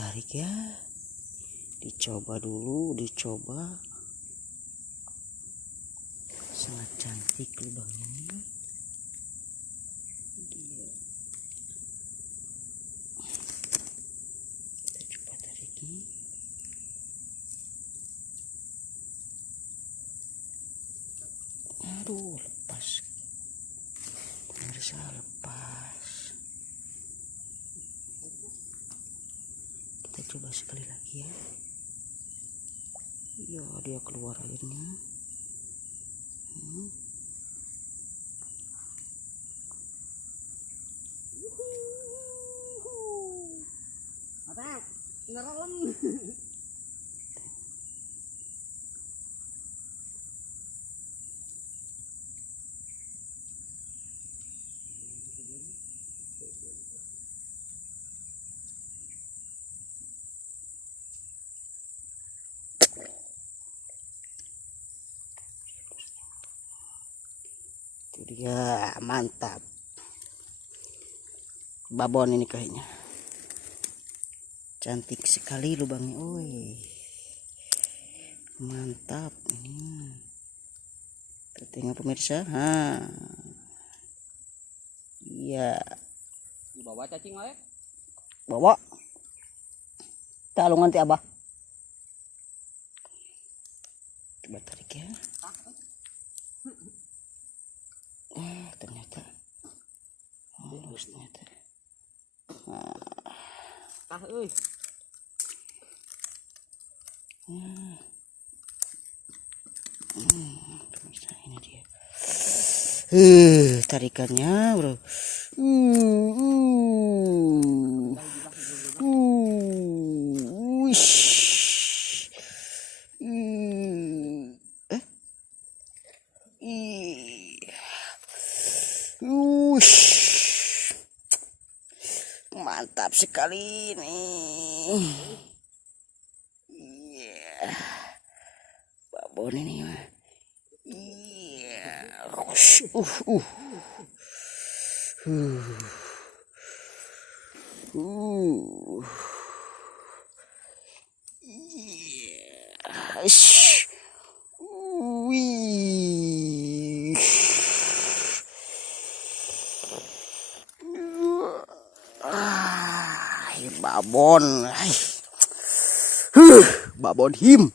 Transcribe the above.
tarik ya, dicoba dulu, sangat cantik lubangnya nih. Kita coba tarik nih. Aduh, lepas pemirsa, lepas. Kita coba sekali lagi ya. Ya, dia keluar airnya. Ngerolong. Itu dia, mantap. Babon ini kayaknya. Cantik sekali lubangnya, oi. Mantap ini. Kita tengok pemirsa. Iya. Dibawa cacing oleh. Bawa. Talungan ti Abah. Coba tarik ya. Ternyata. Halus ternyata. Euy. Pemirsa, ini dia. Tarikannya, bro. Wish. Mantap sekali nih. Iya. Babon ini mah. Iya. Iya. Wih. Babon. Babon him.